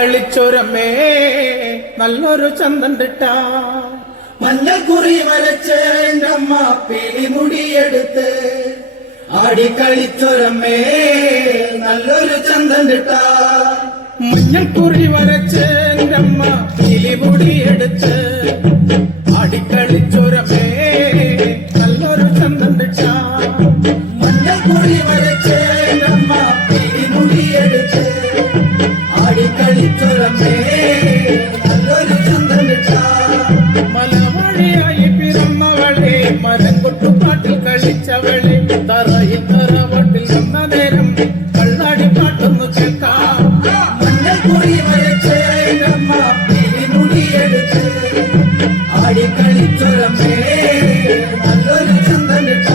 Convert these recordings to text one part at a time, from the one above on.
കളിച്ചൊരമ്മേ നല്ലൊരു ചന്തം തിട്ട മഞ്ഞക്കുറി വരച്ച എന്റെ അമ്മ പിടിമുടിയെടുത്ത് ആടിക്കളിച്ചൊരമ്മേ നല്ലൊരു ചന്തം തിട്ട മഞ്ഞക്കുറി വരച്ച എന്റെ അമ്മ കിളിമുടി എടുത്ത് ആടിക്കളിച്ചൊരമ്മേ നല്ലൊരു ചന്തം തിട്ട മഞ്ഞക്കുറി വരച്ച എന്റെ അമ്മ മലമഴയായി പിറന്നവളെ മരം കൊട്ടുപാട്ടിൽ കളിച്ചവളെ തറയിൽ തറവട്ടിൽ വന്ന നേരം കള്ളാടി പാട്ടൊന്നു കേൾക്കാം. മഞ്ഞക്കുറി വരച്ച് എന്റെ അമ്മ പിടിമുടിയെടുത്ത് ആടിക്കളിച്ചൊരമ്മേ നല്ലൊരു ചന്തം കിട്ട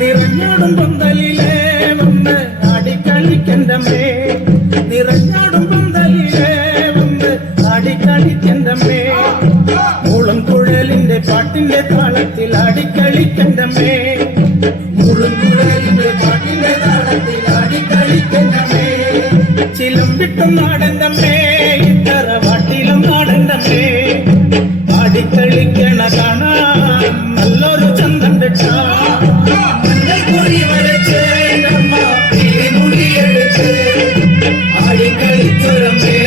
നിറഞ്ഞാടും വന്ന് ആടിക്കളിക്കണ്ടമ്മേ നിറഞ്ഞാടും കളിക്കണ്ടമേ മുളം കുഴലിന്റെ പാട്ടിന്റെ താളത്തിൽ ആടിക്കളിക്കണ്ടമേ മുളം കുഴലിന്റെ പാട്ടിന്റെ താളത്തിൽ ആടിക്കളിക്കണ്ടമേ ചിലമ്പിട്ടും നാടണ്ടമേ ഇത്തറ പാട്ടിലും നാടണ്ടമേ ആടിക്കളിക്കണ കാണാൻ നല്ലൊരു ചന്തം കിട്ടാ വരച്ചേ ആടിക്കളിച്ചുരമേ